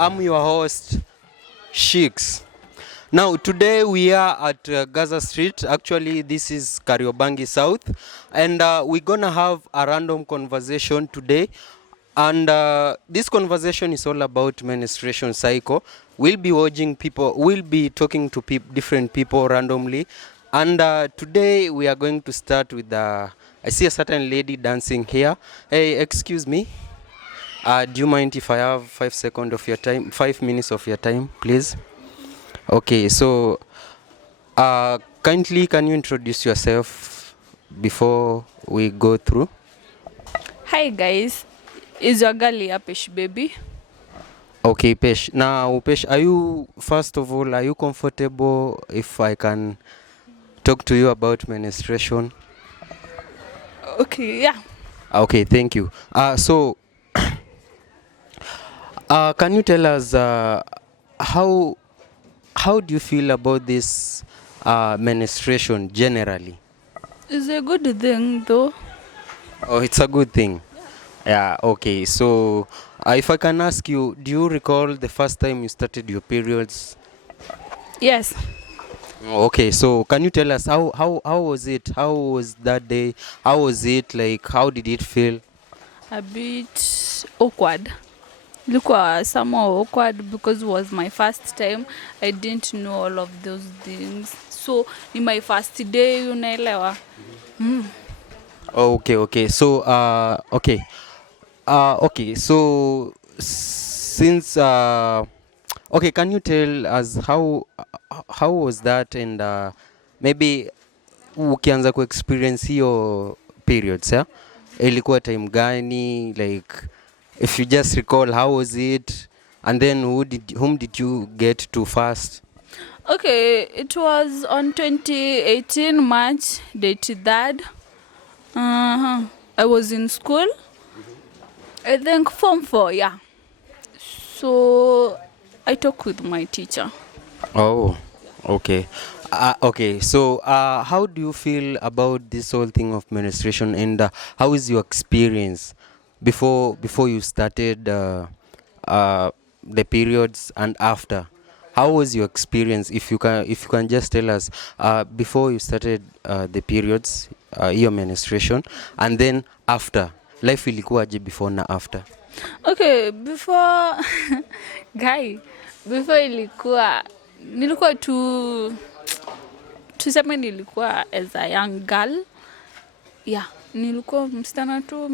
I'm your host, Sheiks. Now, today we are at Gaza Street. Actually, this is Kariobangi South, and we're gonna have a random conversation today. And this conversation is all about menstruation cycle. We'll be watching people. We'll be talking to different people randomly. And today we are going to start with. I see a certain lady dancing here. Hey, excuse me. Do you mind if I have 5 seconds of your time, 5 minutes of your time, please? Okay, so kindly can you introduce yourself before we go through? Hi guys, is your girl here, Pesh baby? Okay, Pesh. Now, Pesh, first of all, are you comfortable if I can talk to you about menstruation? Okay, yeah. Okay, thank you. So, can you tell us how how do you feel about this menstruation generally? It's a good thing though. Oh, it's a good thing. Yeah, okay. So, if I can ask you, do you recall the first time you started your periods? Yes, Okay, so can you tell us how was it? How was that day? How was it like? How did it feel? a bit awkward. Ilikuwa somehow awkward because it was my first time. I didn't know all of those things. So, in my first day, unaelewa. Okay, okay. So, okay. Okay. So, since okay, can you tell us how was that and maybe ukianza ku experience hiyo periods, yeah? Ilikuwa time gani, like if you just recall how was it, and then whom did you get to first? Okay, it was on 2018 March, date 3rd. I was in school. I think Form 4, yeah. So, I talked with my teacher. Oh, okay. Okay, so how do you feel about this whole thing of menstruation, and how is your experience before you started the periods and after? How was your experience? If you can just tell us before you started the periods, your menstruation, and then after, life ilikuwaje before na after? Okay, before guy, before nilikuwa tuseme nilikuwa as a young girl. Yeah, nilikuwa msichana tu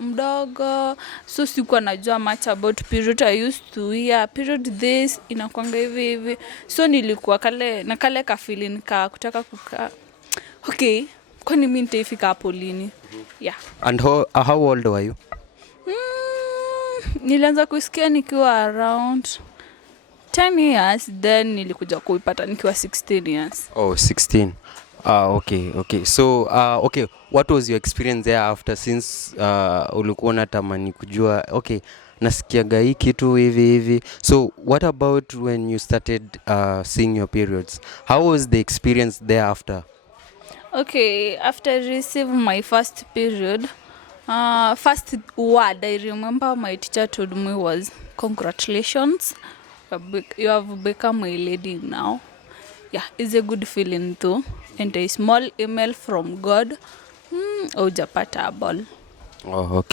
mdogo, so sikuwa najua much about period. I used to hear period this inakwanga hivi, so nilikuwa kale ka feeling ka kutaka kukaa. Okay, kwani mimi nitaifika hapo lini? Yeah. And how old were you? Nilianza kusikia nikiwa around 10 years, then nilikuja kuipata nikiwa 16 years. Oh, 16. Okay. So, okay, what was your experience there after, since ulikuwa unatamani kujua, okay, nasikiaga hii kitu hivi. So, what about when you started seeing your periods? How was the experience thereafter? Okay, after receiving my first period, first word I remember my teacher told me was, congratulations, you have become a lady now. Yeah, it's a good feeling too. And a small email from God. Ujapata ball. Oh,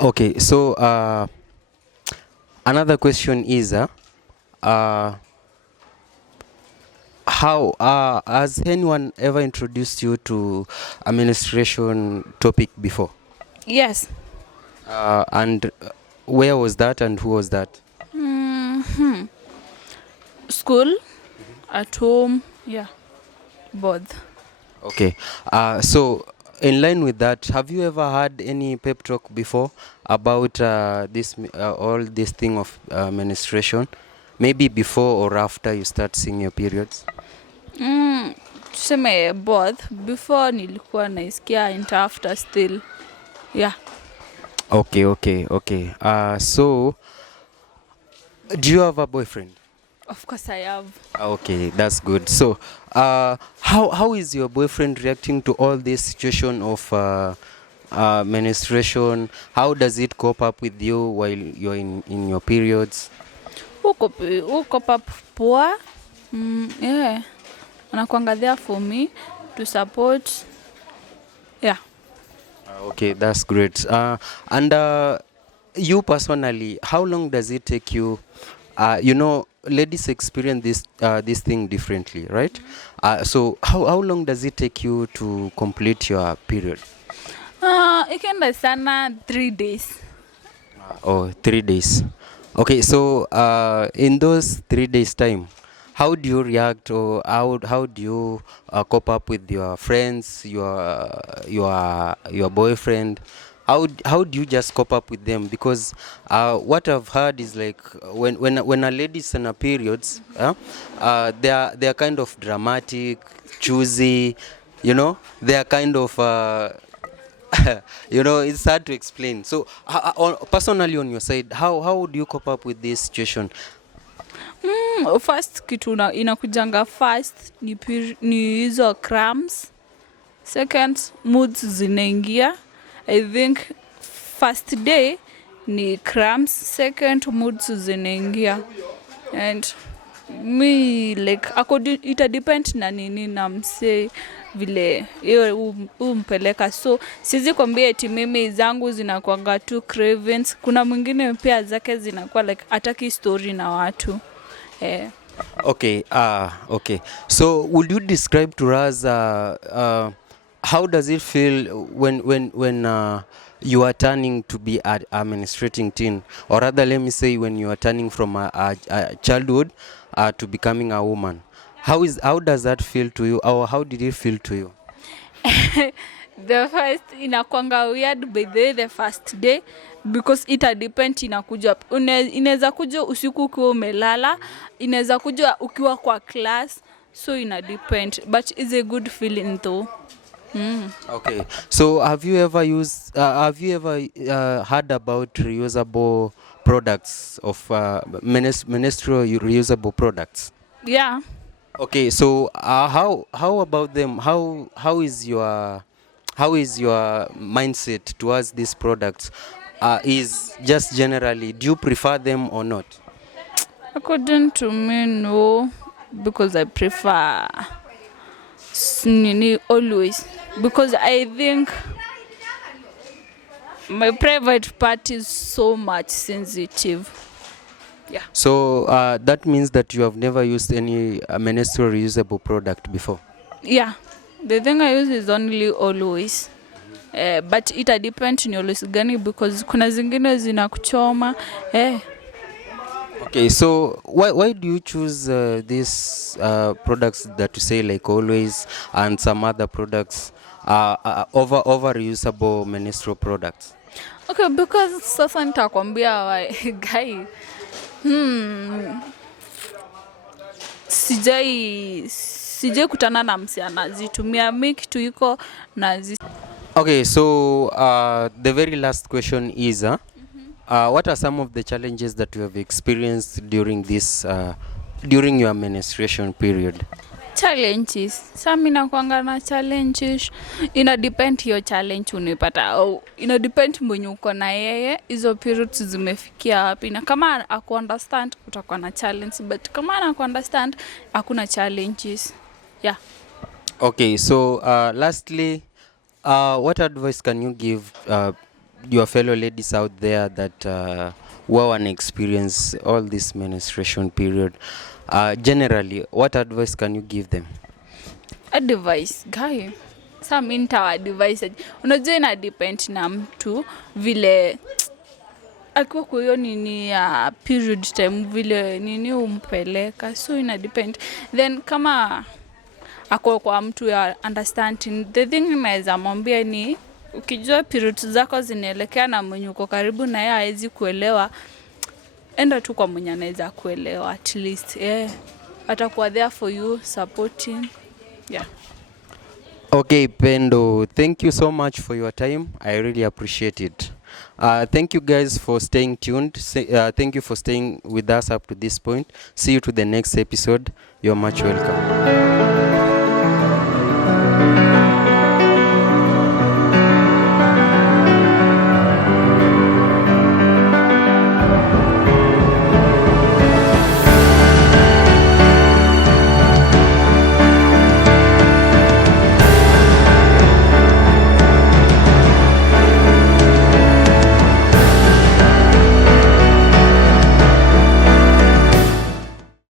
okay. So, another question is, how has anyone ever introduced you to a menstruation topic before? Yes. And where was that and who was that? School, at home, yeah, both. Okay. So, in line with that, have you ever had any pep talk before about all this thing of menstruation? Maybe before or after you start seeing your periods? Tuseme both. Before nilikuwa naisikia and after still. Yeah. Okay. So, do you have a boyfriend? Of course I have. Okay, that's good. So, how is your boyfriend reacting to all this situation of menstruation? How does it cope up with you while you're in your periods? uko poa. Yeah, anakuanga there for me to support. Yeah. Okay, that's great. And you personally, how long does it take you? Ladies experience this thing differently, right? So how long does it take you to complete your period? Ikienda sana 3 days. Oh, 3 days. Okay, so in those 3 days time, how do you react, or how do you cope up with your friends, your boyfriend? How do you just cope up with them? Because what I've heard is like when a lady's in a periods, they are kind of dramatic, choosy, they are kind of it's hard to explain. So personally on your side, how do you cope up with this situation? First kitu inakujanga first ni hizo cramps. Second, moods zinaingia. I think first day ni cramps, second moods zinaingia. And me like ita depend na nini na mse vile hiyo umpeleka. So sizi kwambia eti mimi zangu zinakuanga tu cravings. Kuna mwingine pia zake zinakuwa like ataki story na watu. Okay. So would you describe to us how does it feel when you are turning to be a menstruating teen, or rather let me say when you are turning from a childhood to becoming a woman? How does that feel to you, or how did it feel to you? The first inakwanga weird by the first day because ita depend inakuja. Inaweza kuja usiku ukiwa umelala, inaweza kuja ukiwa kwa class, so ina depend, but it's a good feeling though. Okay, so have you ever heard about reusable products of menstrual reusable products? Yeah. Okay, so how about them? How is your mindset towards these products? Is just generally, do you prefer them or not? According to me, no, because I prefer nini always, because I think my private part is so much sensitive. Yeah. So that means that you have never used any menstrual reusable product before? Yeah, the thing I use is only always. But ita depend ni always gani because kuna zingine zinakuchoma. Okay, so why do you choose these products that you say like always and some other products over reusable menstrual products? Okay, because sasa nitakwambia guy. Sijai kutana na msi anazitumia miki tu iko na Okay, so the very last question is what are some of the challenges that you have experienced during your menstruation period? Challenges. Sa mimi nakuanga na challenges. Ina depend hiyo challenge unipata au ina depend mwenye uko na yeye hizo periods zimefikia wapi. Na kama aku understand utakuwa na challenge, but kama ana understand hakuna challenges. Yeah. Okay, so lastly, what advice can you give your fellow ladies out there that who want to experience all this menstruation period? Generally, what advice can you give them? Advice, guy. Some intawa advice. Unajua ina depend na mtu vile alikuwa kwa hiyo nini ya period time vile nini umpeleka, so ina depend. Then kama ako kwa mtu ya understanding, the thing naweza mwambia ni ukijua periods zako zinaelekea na mwenye uko karibu na yeye hawezi kuelewa, enda tu kwa mwenye anaweza kuelewa at least. Atakuwa there for you supporting. Yeah. Okay, Pendo, thank you so much for your time. I really appreciate it. Thank you guys for staying tuned. Thank you for staying with us up to this point. See you to the next episode. You're much welcome.